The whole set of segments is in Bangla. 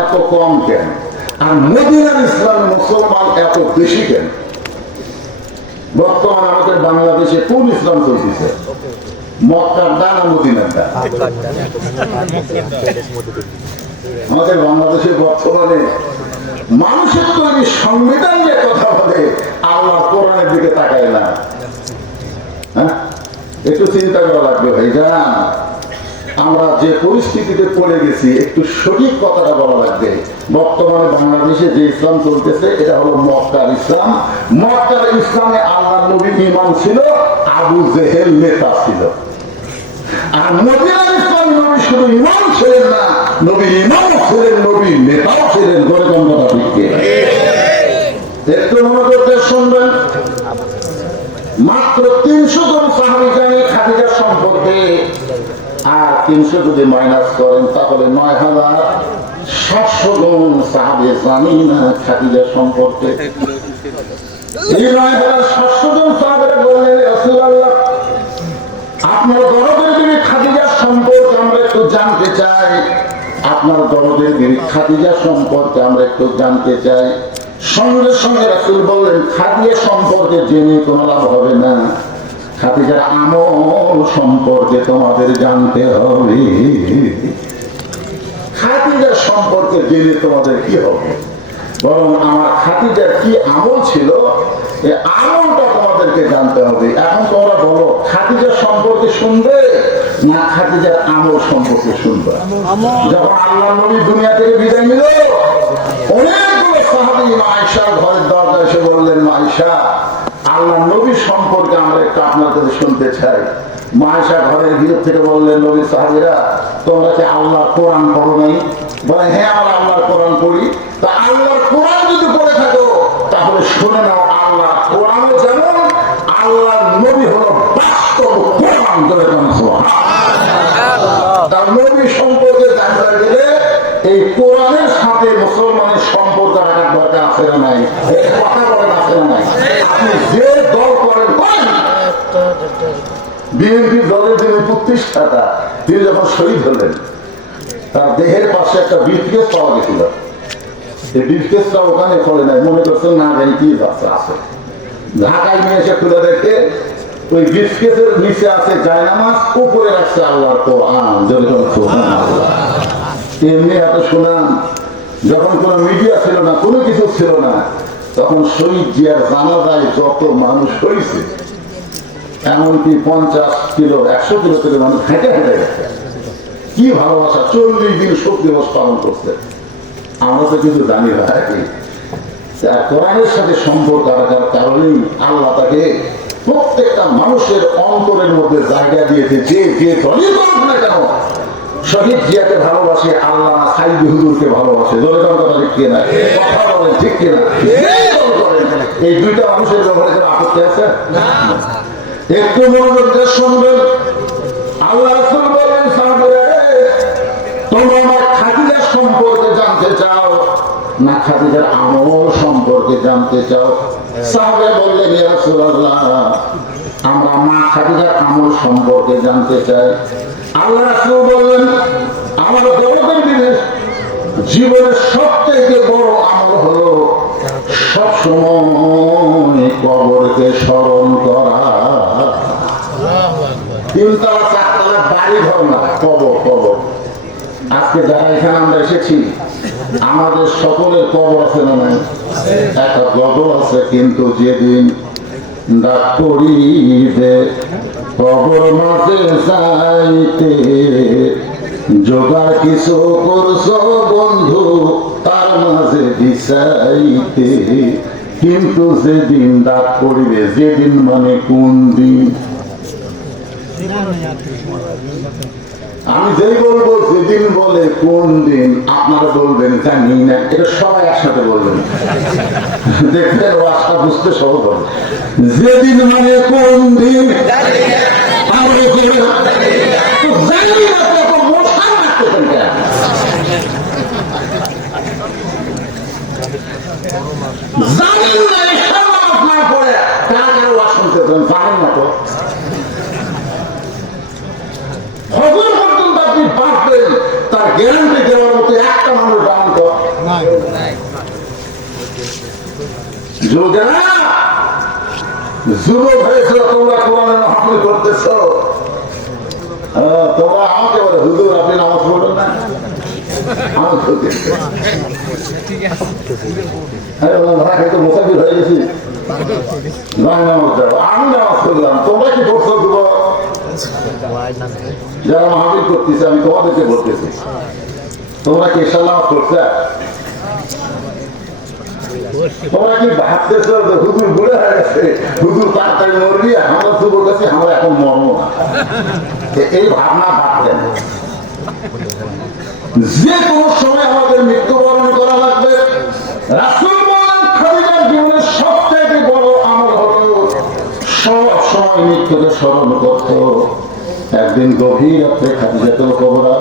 এত কম কেন, আর মদিনার ইসলাম মুসলমান এত বেশি কেন? বর্তমানে আমাদের বাংলাদেশে কোন ইসলাম চলতেছে? মক্কার দান আর মদিনার দান। আমাদের বাংলাদেশে বর্তমানে মানুষের তৈরি সংবিধান নিয়ে কথা বলে, আল্লাহ কোরআনের দিকে তাকায় না। হ্যাঁ, একটু চিন্তা করা লাগবে ভাইজান। আমরা যে পরিস্থিতিতে পড়ে গেছি, একটু সঠিক কথাটা বলা লাগবে। বর্তমানে বাংলাদেশে যে ইসলাম চলতেছে, এটা হলো মক্কার ইসলাম। মক্কার ইসলামে আল্লাহ নবী ইমাম ছিল, আবু জেহেল নেতা ছিল। আর মদিনার ইসলাম নবী শুধু ইমাম ছিলেন না, নবী ইমাম ছিলেন, নবী নেতাও ছিলেন। গড়ে কথা ঠিক একটু মনোযোগ দিয়ে শুনবেন। মাত্র 300 জন সাহাবী জানে খাদিজা সম্পর্কে, আর 300 যদি মাইনাস করেন তাহলে 9700 জন সাহাবী জানি না খাদিজা সম্পর্কে। এই 9700 জন সাহাবীরা বললেন, রাসূলুল্লাহ, আপনার দরদের বিবি খাদিজা সম্পর্কে আমরা একটু জানতে চাই। আপনার দরদের বিবি খাদিজা সম্পর্কে আমরা একটু জানতে চাই। সঙ্গে সঙ্গে রাসূল বললেন, খাদিজা সম্পর্কে জেনে কোনো লাভ হবে না, খাদিজার আমল সম্পর্কে তোমাদের জানতে হবে। খাদিজার সম্পর্কে জেনে তোমাদের কি হবে, বরং আমার খাদিজার কি আমল ছিল, এই আমলটা তোমাদেরকে জানতে হবে। এখন তোমরা বলো, খাদিজার সম্পর্কে শুনবে না খাদিজার আমল সম্পর্কে শুনবে? যখন আল্লাহ নবী দুনিয়া থেকে বিদায় নিল, অনেকগুলো সাহাবী আয়েশার ঘরের দরজায় এসে বললেন, আয়েশা, আল্লাহ নবী সম্পর্কে আমরা একটু আপনার কাছে শুনতে চাই। আয়েশা ঘরের ভিতর থেকে বললেন, নবীর সাহাবীরা, তোমরা কি আল্লাহর কোরআন পড়ো নাই? বলে, হ্যাঁ, আমরা আল্লাহর কোরআন পড়ি। তা আল্লাহর কোরআন যদি পড়ে থাকো তাহলে শুনে নাও, আল্লাহ কোরআনও যেমন, আল্লাহর নবী হলো বাস্তব কোরআন। তার নবী সম্পর্কে জানতে গেলে এই কোরআনের সাথে মুসলমানের সম্পর্ক রাখার দরকার আছে না নাই? কথা বলেন, আছে না নাই? আপনি যে দল করেন, বিএনপি দলের যিনি প্রতিষ্ঠাতা, তিনি যখন শহীদ হলেন, তার দেহের পাশে একটা ব্রিফকেস পাওয়া গেছিল। এই ব্রিফকেসটা ওখানে পড়ে নাই, মনে করছেন না জানি কি আছে। ঢাকায় নিয়ে এসে খুলে দেখে ওই ব্রিফকেসের নিচে আছে জায়নামাজ, উপরে রাখছে আল্লাহর কোরআন। এমনি এত শোনান, যখন কোনো মিডিয়া ছিল না, কোনো কিছু ছিল না, তখন শহীদ জিয়ার জানাজায় যত মানুষ হয়েছে, এমনকি 50 কিলো 100 কিলো থেকে মানুষ হেঁটে হেঁটে গেছে। কি ভালোবাসা! 40 দিন শোক দিবস পালন করছে। আমরা তো কিন্তু জানি না, কোরআনের সাথে সম্পর্ক রাখার কারণেই আল্লাহ তাকে প্রত্যেকটা মানুষের অন্তরের মধ্যে জায়গা দিয়েছে। যে যে দলই করুক না কেন, শহীদ জিয়াকে ভালোবাসে, আল্লাহ সাইদি হুজুরকে ভালোবাসে। দলের কথা ঠিক কিনা? কথা বলেন ঠিক কিনা? এই দুইটা মানুষের ব্যাপারে কোনো আপত্তি আছে? একটু মনোযোগ দিয়ে শুনবেন। আল্লাহ রাসূল বলেন, তোমরা আমার খাদিজা সম্পর্কে জানতে চাও না খাদিজার আমল সম্পর্কে জানতে চাও? সাহাবায়ে বললেন, ইয়া রাসূলুল্লাহ, আমরা মা খাদিজার আমল সম্পর্কে জানতে চাই। আল্লাহ রাসূল বললেন, আমার দরদের জীবনের সবথেকে বড় আমল হলো সবসময় কবরকে স্মরণ করা। 3 তলা 4 তলা বাড়ি ঘর না, কবর। কবর আজকে যারা এখানে আমরা এসেছি, আমাদের সকলের কবর আছে না নাই? একটা গজল আছে, কিন্তু যেদিন ডাক পড়িবে কবর মাঝে যাইতে, জোগাড় কিছু করছো বন্ধু তার মাঝে বিছাইতে, কিন্তু যেদিন ডাক পড়িবে, যেদিন মানে কোন দিন? আমি যেই বলবো যেদিন বলে কোন দিন, আপনারা বলবেন জানি না। এটা সবাই একসাথে বলবেন, দেখবেন ওয়াজটা বুঝতে সহজ হবে। যেদিন মানে কোন দিন, তার গ্যারান্টি দেওয়ার মতো একটা মানুষ দান করে যুবকেরা, যুবক হয়েছে তোমরা কোরআনের মাহফিল করতেছ, তোমরা আমাকে বলে হুজুর আপনি নামাজ পড়বেন না, আমার ভাই তো মোসাফির হয়ে গেছি, আমি নামাজ পড়লাম, তোমরা কি করছো যুবক? যারা মাহফিল করতেছে আমি তোমাদেরকে বলতেছি, তোমরা কি এসব নামাজ করছে? তোমরা কি ভাবতেছ হুজুর বুড়ে হয়ে গেছে, হুজুর তাড়াতাড়ি মরবি, আমরা যুবক আছি, আমরা এখন মরবো না, এই ভাবনা ভাবতেন। যে কোনো সময় আমাদের মৃত্যুবরণ করা লাগবে। রাসূল বলেন খাদিজার জীবনের সবচেয়ে বড় আমল হলো সব সময় মৃত্যুকে স্মরণ করত। একদিন গভীর রাত্রে খাদিজাতুল কুবরা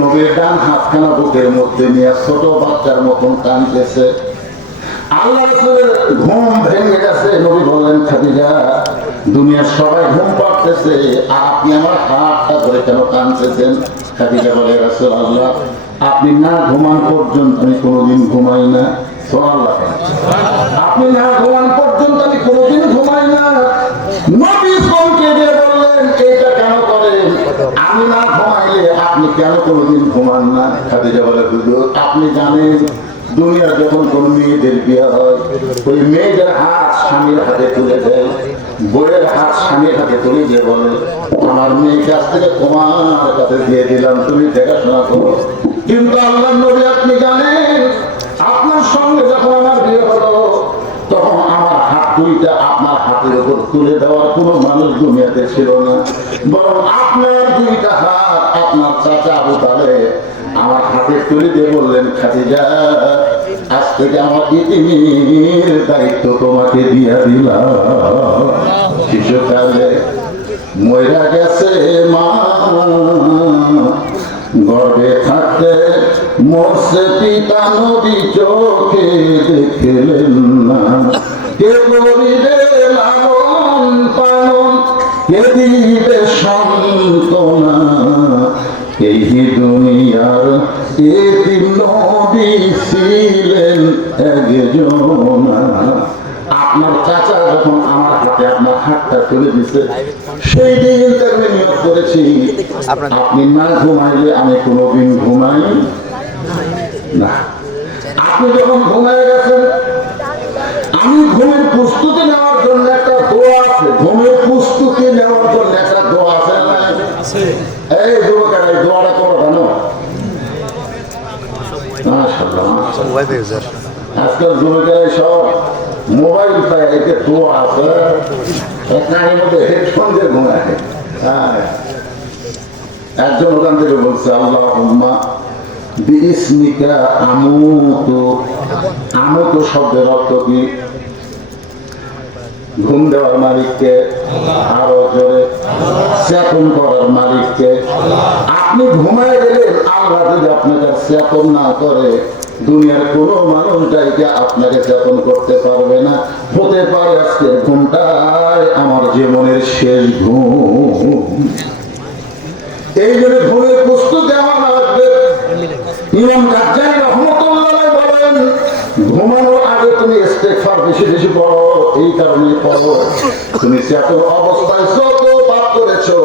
নবীর ডান হাতখানা বুকের মধ্যে নিয়ে ছোট বাচ্চার মতন কাঁদতেছে। আল্লাহ রাসূলের ঘুম ভেঙে গেছে। নবী বললেন খাদিজা, দুনিয়ার সবাই ঘুম পাড়তেছে আর আপনি আমার হাতটা ধরে কেন কাঁদতেছেন? খাদিজা বলে, রাসূলুল্লাহ আপনি না ঘুমান পর্যন্ত আমি কোনোদিন ঘুমাই না। সুবহানাল্লাহ, আপনি না ঘুমান পর্যন্ত আমি কোনোদিন ঘুমাই না। নবী চমকে দিয়ে বললেন, এইটা কেন করেন? আমি না ঘুমাইলে আপনি কেন কোনোদিন ঘুমান না? খাদিজা বলে, হুজুর আপনি জানেন দুনিয়ার যখন কোন মেয়েদের বিয়ে হয়, ওই মেয়েদের হাত স্বামীর হাতে তুলে দেয়, বইয়ের হাত স্বামীর হাতে তুলে দিয়ে বলে, আমার মেয়ের কাছ থেকে তোমার কাছে দিয়ে দিলাম, তুমি দেখাশোনা করো। কিন্তু আল্লাহর নবী আপনি জানেন, আপনার সঙ্গে যখন আমার বিয়ে হলো তখন আমার হাত দুইটা আপনার হাতের উপর তুলে দেওয়ার কোন মানুষ দুনিয়াতে ছিল না, বরং আপনার দুইটা হাত আপনার চাচা আবু তালেব আমার হাতে তুলে দিয়ে বললেন, খাদিজা আজ থেকে আমার ইতিমের দায়িত্ব তোমাকে দিয়া দিলাম। শিশুকালে মইরা গেছে মা, গর্ভে থাকতে মরছে পিতা, নবী চোখে দেখলেন না। কে করিবে লালন পালন, কে দিবে সান্ত্বনা, এই দুনিয়ার এতিম নবী ছিলেন একজন। আপনার চাচা যখন আমার হাতে আপনার হাতটা তুলে দিছে, সেই দিন আমি নিয়োগ করেছি আপনি না ঘুমাইলে আমি কোনোদিন ঘুমাই না। আপনি যখন ঘুমাই গেছেন, আমি ঘুমের প্রস্তুতি নেওয়ার জন্য একটা দোয়া আছে, ঘুমের প্রস্তুতি নেওয়ার জন্য একটা দোয়া আছে না? এই যুবকেরা এই দোয়াটা করো কেন? আজকাল যুবকেরা সব মোবাইল পায়, এতে দোয়া আছে, কানের মধ্যে হেডফোন দিয়ে ঘুমায়। একজন ওখান থেকে বলছে, আল্লাহুম্মা বিইসমিকা আমুতু। আমুতু শব্দের অর্থ কি? ঘুম দেওয়ার মালিককে, আরো জোরে চেতন করার মালিককে। আপনি ঘুমায় গেলেন, আল্লাহ যদি আপনাকে চেতন না করে, দুনিয়ার কোন মানুষ যাইকে আপনাকে চেতন করতে পারবে না। হতে পারে আজকের ঘুমটাই আমার জীবনের শেষ ঘুম। এই জন্য ঘুমের প্রস্তুতি আমার লাগবে। ইমাম গাজ্জালী রাহমাতুল্লাহ বলেন, ঘুমানোর আগে তুমি ইস্তেগফার বেশি বেশি পড়ো। এই কারণে পড়ো, তুমি চেতন অবস্থায় যত পাপ করেছো,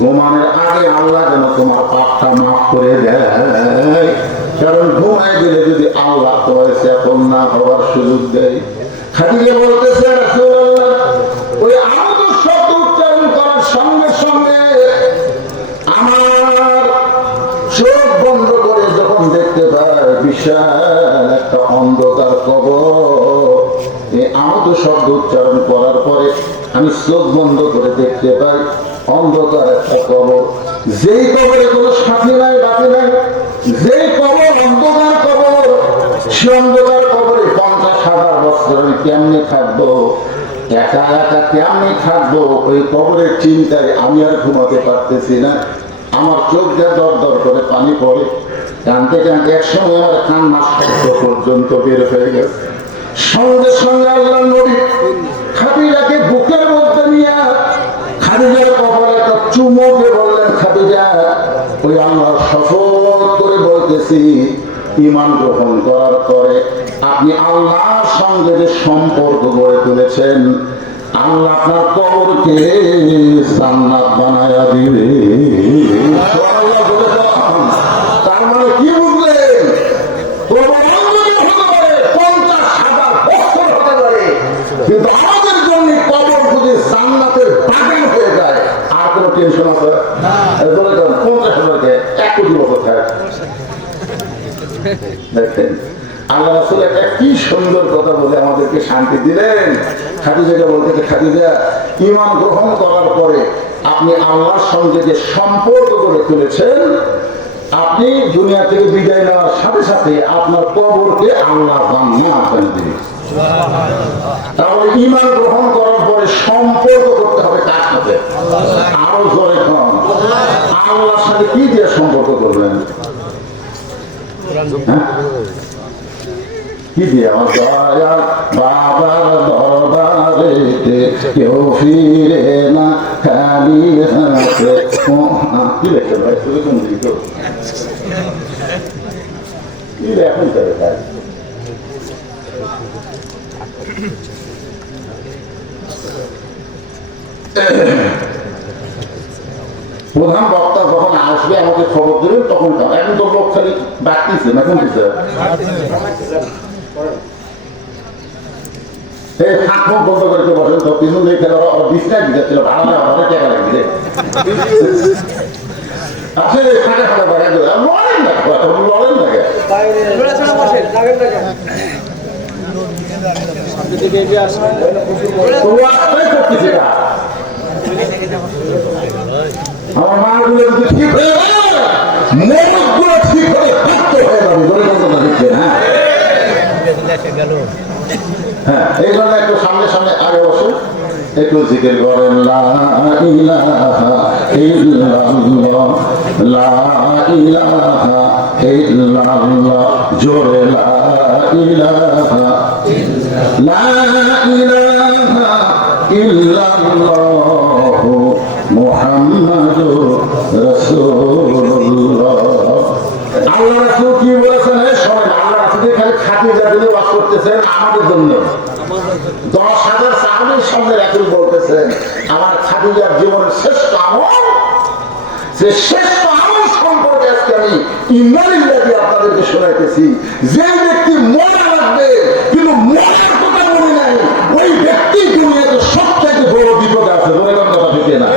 ঘুমানোর আগে আল্লাহ যেন তোমার পাপটা মাফ করে দেয়। কারণ ঘুমায় গেলে যদি আল্লাহ তোমার চেতন না হওয়ার সুযোগ দেয়। খাদিজা বলতেছে, রাসূলুল্লাহ ওই আমুতু শব্দ উচ্চারণ করার সঙ্গে সঙ্গে আমার চোখ বন্ধ করে যখন দেখতে পাই বিশাল একটা অন্ধকার কবর। এই আমুতু শব্দ উচ্চারণ করার পরে আমি চোখ বন্ধ করে দেখতে পাই অন্ধকার একটা কবর। যেই কবরে কোনো সাথী নাই, বাতি নাই, যেই কবর অন্ধকার কবর, সে অন্ধকার কবরে 50,000 বছর আমি কেমনে থাকবো, একা একা কেমনে থাকবো, ওই কবরের চিন্তায় আমি আর ঘুমাতে পারতেছি না। আমার চোখ দিয়ে দর দর করে পানি পড়ে, কানতে কানতে একসময় আমার কান্নার শব্দ পর্যন্ত বের হয়ে গেছে। সঙ্গে সঙ্গে আল্লাহর নবী খাদিজাকে বুকের মধ্যে নিয়ে খাদিজার কপালে একটা চুমু দিয়ে বললেন, খাদিজা ওই আল্লাহর শপথ করে বলতেছি, ঈমান গ্রহণ করার পরে আপনি আল্লাহর সঙ্গে যে সম্পর্ক গড়ে তুলেছেন, আল্লাহ আপনার কবরকে জান্নাত বানায়া দিবে। তার মানে কি বুঝলেন? কিন্তু আমাদের জন্য কবর যদি জান্নাতের বাগান হয়ে যায় আর কোনো টেনশন আছে? 50,000কে 1 কোটি বছর থাকে। দেখেন আল্লাহ রাসূল একটা কি সুন্দর কথা বলে আমাদেরকে শান্তি দিলেন। খাদিজাকে বলতে, খাদিজা, ঈমান গ্রহণ করার পরে আপনি আল্লাহর সঙ্গে যে সম্পর্ক গড়ে তুলেছেন, আপনি দুনিয়া থেকে বিদায় নেওয়ার সাথে সাথে আপনার কবরকে আল্লাহ জান্নাত বানিয়ে দিবে। তাহলে ঈমান গ্রহণ করার পরে সম্পর্ক করতে হবে কার সাথে? আরো জোরে কম, আল্লাহর সাথে কি দিয়ে সম্পর্ক করবেন? কি দিয়ে? আমার দয়াল বাবার দরবারেতে কেউ ফিরে না খালি হাতে। কি লেখেন ভাই? তুমি কোন দিক কি লেখেন করে ভাই? প্রধান বক্তা যখন আসবে আমাকে খবর দেবেন, তখন এখন তো লোক খালি বাড়তিছে না, কমতেছে? বন্ধ করে বসেন তো, পিছন দিয়ে খেলে বিছনায় দিতেছিল, ভাড়া নেওয়া ভাড়া টাকা লাগবে। আসলে ফাঁকা ফাঁকা বাড়া দেবে, লড়েন না, লড়েন না। আমার মাগুলো যদি ঠিক হয়ে মনগুলো ঠিক হয়ে সুস্থ হয়ে যাবে, বলে কথা দিচ্ছেন। হ্যাঁ, এই জন্য একটু সামনে সামনে আগে বসে একটু জিকির করেন, লা ইলাহা ইল্লাল্লাহ, লা ইলাহা ইল্লাল্লাহ, জোরে লা ইলাহা ইল্লাল্লাহ মুহাম্মাদুর রাসূলুল্লাহ। আল্লাহ রাসূল কি বলেছেন? শোনেন, আল্লাহ রাসূল খালি খাদিজা দিলে ওয়াজ করতেছেন আমাদের জন্য। 10,000 সাহাবীর সামনে রাসূল বলতেছেন, আমার খাদিজার জীবনের শ্রেষ্ঠ আমল, যে শ্রেষ্ঠ আমল সম্পর্কে আজকে আমি ইন্নালিল্লাহি আপনাদেরকে শোনাইতেছি। যে ব্যক্তি মনে রাখবে কিন্তু মনের কথা মনে নাই, ওই ব্যক্তি দুনিয়াতে সবথেকে বড় বিপদ আছে। বলে কথা ঠিক না?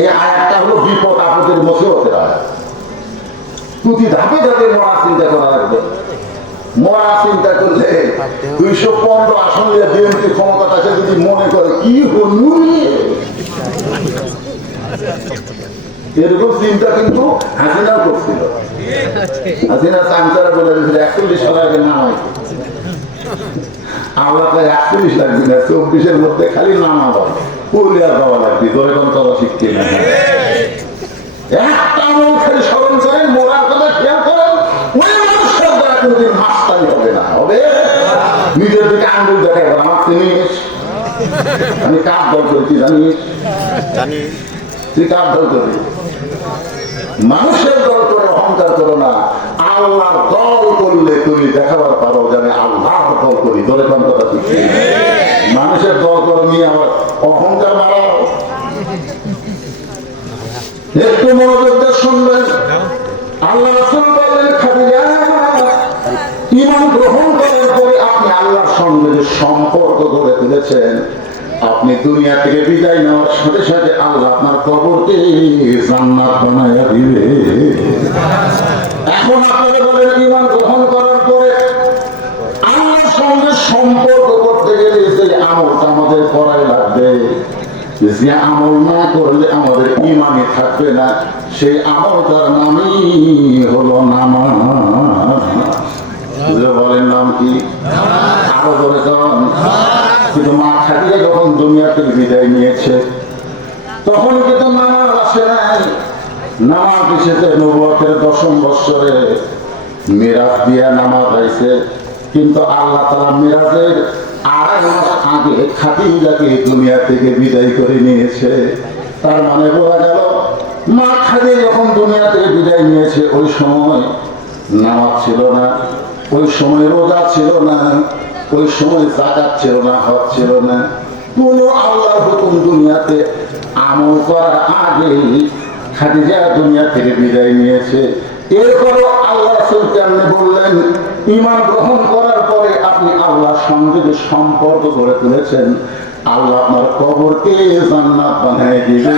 এই আয়াতটা হলো বিপদ আপদের মুসিবতের আয়াত। প্রতি ধাপে ধাপে মরার চিন্তা করা লাগবে। মরার চিন্তা করলে 215 আসন নিয়ে বিএনপি ক্ষমতা আছে যদি মনে করে কি হলু, এরকম চিন্তা কিন্তু হাসিনা করছিল। হাসিনা চামচারা বলে দিয়েছিল 41 টাকা নামাই, আল্লাহ 41 লাগবে না, 24-এর মধ্যে খালি নামাবো, পুরুলিয়া যাওয়া লাগবে। ধরে কোন কথা শিখতে একটা মন খালি স্মরণ করেন, মোড়ার কথা খেয়াল করেন, ওই মানুষটার দ্বারা কোনোদিন মাস্তানি হবে না। হবে নিজের দিকে আঙ্গুল দেখায়, আমার চিনিস, আমি কার দল করেছি জানিস? তুই কার দল করবি? মানুষের দল করে অহংকার করো না, আল্লাহর দল করলে তুমি দেখাবার পারো জানে আল্লাহর দল করি। দলে কোন কথা ঠিক? মানুষের দল করে নিয়ে আবার অহংকার মারাও। একটু মনোযোগ দিয়ে শুনবেন। আল্লাহ রাসূল বললেন, খাদিজা, ঈমান গ্রহণ করার পরে আপনি আল্লাহর সঙ্গে যে সম্পর্ক গড়ে তুলেছেন, আপনি দুনিয়া থেকে বিদায় নেওয়ার সাথে সাথে আল্লাহ আপনার কবরকে জান্নাত বানায়া দিবে। এখন আপনারা বলেন, ঈমান গ্রহণ করার পরে আল্লাহর সঙ্গে সম্পর্ক করতে গেলে যে আমলটা আমাদের করাই লাগবে, যে আমল না করলে আমাদের ঈমানই থাকবে না, সেই আমলটার নামই হলো নামাজ। বলেন নাম কি? আরো বলে যান। কিন্তু মা খাদিজা যখন দুনিয়া থেকে বিদায় নিয়েছে, তখন কিন্তু নামাজ আসে নাই। নামাজ এসেছে নবুয়তের 10ম বৎসরে, মিরাজ দিয়া নামাজ আইছে। কিন্তু আল্লাহ তাআলা মিরাজের 2.5 মাস আগে খাদিজাকে দুনিয়া থেকে বিদায় করে নিয়েছে। তার মানে বোঝা গেল, মা খাদিজা যখন দুনিয়া থেকে বিদায় নিয়েছে, ওই সময় নামাজ ছিল না, ওই সময় রোজা ছিল না, ওই সময় যাকাত ছিল না, হজ ছিল না, কোন আল্লাহর হুকুম দুনিয়াতে আমল করার আগে খাদিজা দুনিয়া থেকে বিদায় নিয়েছে। এরপরও আল্লাহ রাসূল কেমনে বললেন, ঈমান গ্রহণ করার পরে আপনি আল্লাহর সঙ্গে যে সম্পর্ক গড়ে তুলেছেন, আল্লাহ আপনার কবরকে জান্নাত বানিয়ে দিবে।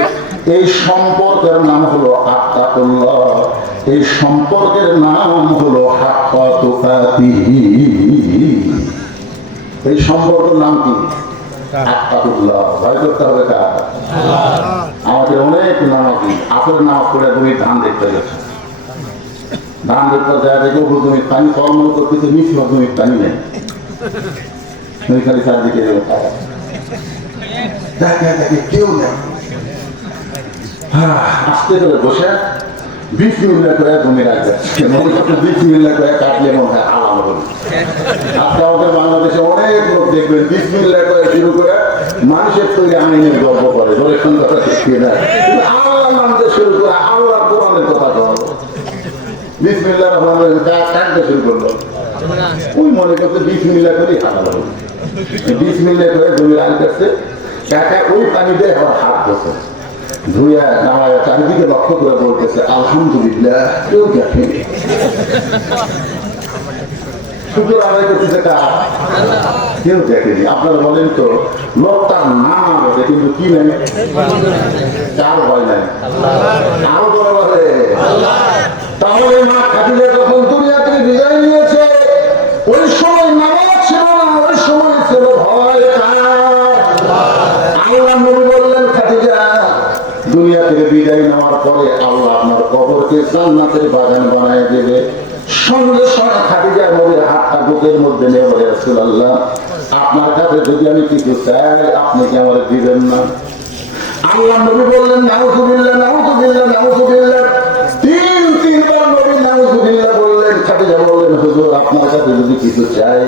এই সম্পর্কের নাম হলো আত্তাকুল্লাহ, এই সম্পর্কের নাম হলো হাক্কা তুকাতিহি। এই সম্পর্কের নাম কি? আত্তাকুল্লাহ। ভয় করতে হবে কার? আমাদের অনেক নামাজি আসলে নামাজ পড়ে তুমি ধান দেখতে গেছো, ধান দেখতে যায় দেখে তুমি পানি কর্ম করতেছে, মিশ্র তুমি পানি নেই, তুমি খালি চারদিকে কেউ নেই। আস্তে করে বসে বিসমিল্লাহ করে তুমি রাখবে, বিসমিল্লাহ করে কাটলে মনে হয় আলাম হবে। আজকে আমাদের বাংলাদেশে অনেক লোক দেখবেন বিসমিল্লাহ করে শুরু করে মানুষের তৈরি আইনের গল্প করে, ধরে সুন্দর আল্লাহ নামতে শুরু করে আল্লাহ কোরআনের কথা বলো, বিসমিল্লাহ রহমানির রহিম কাটতে শুরু করলো, ওই মনে করতে বিসমিল্লাহ করেই হাঁটা হবে। বিসমিল্লাহ করে জমি রান করছে, কাকা ওই পানি দিয়ে আমার হাত ধরছে, ধুয়া নামায় চারিদিকে লক্ষ্য করে বলতেছে আলহামদুলিল্লাহ, কেউ দেখেনি। শুক্র আদায় করতেছে কার? কেউ দেখেনি। আপনারা বলেন তো, লোকটার নাম আছে কিন্তু কি নেই, কার ভয় নাই, আরো বড় বলে। তাহলে মা খাদিজা যখন দুনিয়া থেকে বিদায় নিয়েছে, ওই সময় নামাজ ছিল না, ওই সময় ছিল ভয় কার? আল্লাহ নবী বললেন, খাদিজা দুনিয়া থেকে বিদায় নেওয়ার পরে আল্লাহ আপনার কবরকে জান্নাতের বাগান বানায় দেবে। সঙ্গে সঙ্গে খাদিজা নবীর হাতটা বুকের মধ্যে নিয়ে বলে, রাসূলুল্লাহ আপনার কাছে যদি আমি কিছু চাই আপনি কি আমার দিবেন না? আল্লাহ নবী বললেন, নাউযুবিল্লাহ নাউযুবিল্লাহ নাউযুবিল্লাহ। তিনবার নবী নাউযুবিল্লাহ বললেন। খাদিজা বললেন, হুজুর আপনার কাছে যদি কিছু চাই,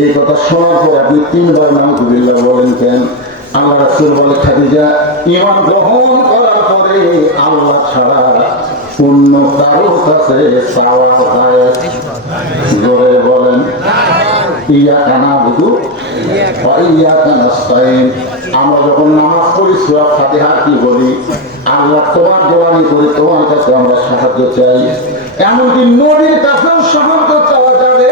এই কথা শোনার পর আপনি তিনবার নাউযুবিল্লাহ বলেন কেন? আল্লাহ রাসূল বলে, খাদিজা ঈমান গ্রহণ করার পরে আল্লাহ ছাড়া অন্য কারো কাছে চাওয়া যায়? জোরে বলেন, ইয়াকা না'বুদু ওয়া ইয়াকা নাস্তাঈন। আমরা যখন নামাজ পড়ি সূরা ফাতিহা কি বলি? আল্লাহ তোমার দোয়ানি করি, তোমার কাছে আমরা সাহায্য চাই। এমনকি নবীর কাছেও সাহায্য চাওয়া যাবে।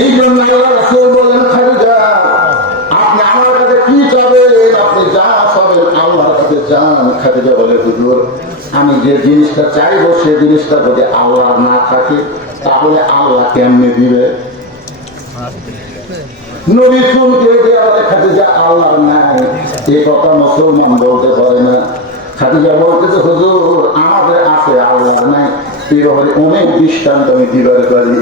এই জন্য আল্লাহ রাসূল বলেন, খাদিজা আপনি আমার কাছে কি চাবেন? আপনি যা চাবেন আল্লাহর কাছে চান। খাদিজা বলে, হুজুর আমি যে জিনিসটা চাইবো সে জিনিসটা যদি আল্লাহ না থাকে তাহলে আল্লাহ কেমনে দিবে? নবী শুনতে গিয়ে বলে, খাদিজা আল্লাহ নাই এ কথা মুসলমান বলতে পারে না। খাদিজা বলতেছে, হুজুর আমাদের আছে, আল্লাহ নাই। এভাবে অনেক দৃষ্টান্ত আমি দিবার পারি।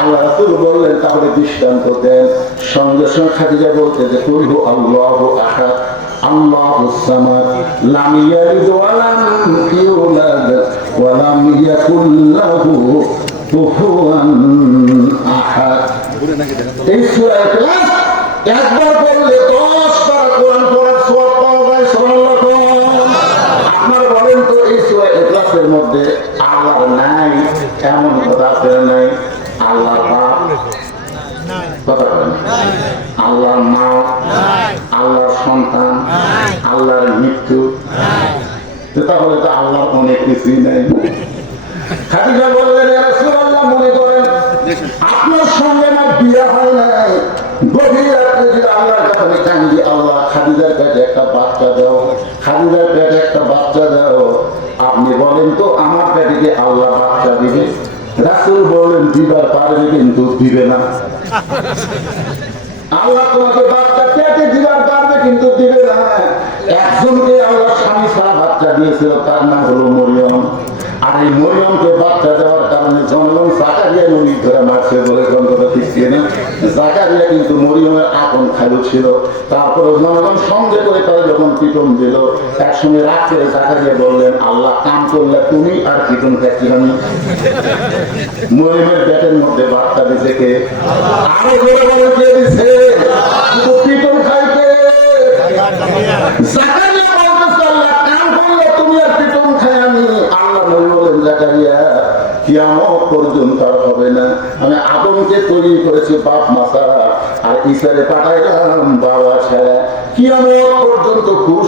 আল্লাহ রাসূল বললেন, তাহলে দৃষ্টান্ত দেন। সঙ্গে সঙ্গে খাদিজা বলতেছে, কুল হু আল্লাহু আহাদ আল্লাহুস সামাদ লাম ইয়ালিদ ওয়া লাম ইউলাদ ওয়া লাম ইয়াকুল লাহু কুফুয়ান আহাদ। এই সূরা ইখলাস একবার পড়লে 10 বার কোরআন পড়ার সওয়াব পাওয়া যায়। সুবহানাল্লাহ। আপনারা বলেন তো, এই সূরা ইখলাসের মধ্যে আল্লাহ নাই এমন কথা আছে নাই? আল্লাহর বাপ কথা বলেন, আল্লাহর মা, আল্লাহর সন্তান, আল্লাহর মৃত্যু, তাহলে তো আল্লাহর অনেক কিছুই নাই। খাদিজা বললেন, ইয়া রাসূলুল্লাহ মনে করেন আপনার সঙ্গে আমার বিয়ে হয় নাই, গভীর রাতে যদি আল্লাহর কাছে আমি কান্দি, আল্লাহ খাদিজার পেটে একটা বাচ্চা দাও, খাদিজার পেটে একটা বাচ্চা দাও, আপনি বলেন তো আমার পেটে কি আল্লাহ বাচ্চা দিবে? রাসূল বললেন, দিবার পারবে কিন্তু দিবে না। আল্লাহ তোমাকে বাচ্চা পেটে দিবার পারবে কিন্তু দিবে না। একজনকে আল্লাহ স্বামী ছাড়া বাচ্চা দিয়েছিল, তার নাম হলো মরিয়ম। আর এই মরিয়মকে বাচ্চা দেওয়ার কারণে জনগণ জাকারিয়া নবী ধরে মারছে বলে কথা ঠিক না? জাকারিয়া কিন্তু মরিয়মের আপন খালু ছিল। তারপরে জনগণ সঙ্গে করে তারা যখন পিটন দিল, একসঙ্গে রাত্রে জাকারিয়া বললেন, আল্লাহ কাম করলে তুমি আর পিটন খাচ্ছি আমি। মরিয়মের পেটের মধ্যে বাচ্চা দিছে কে? আরো জোরে বলে কে দিছে? পিটন খাইতে জাকারিয়া বলতেছে, আল্লাহ কাম করলে তুমি আর পিটন খাই আমি। আল্লাহ নবী বলেন, জাকারিয়া কিয়ামত পর্যন্ত মারুমকে তৈরি করেছে বাপ মা ছাড়া, আর ঈসারে পাঠাইলাম বাবা ছাড়া। কিয়ামত পর্যন্ত খুব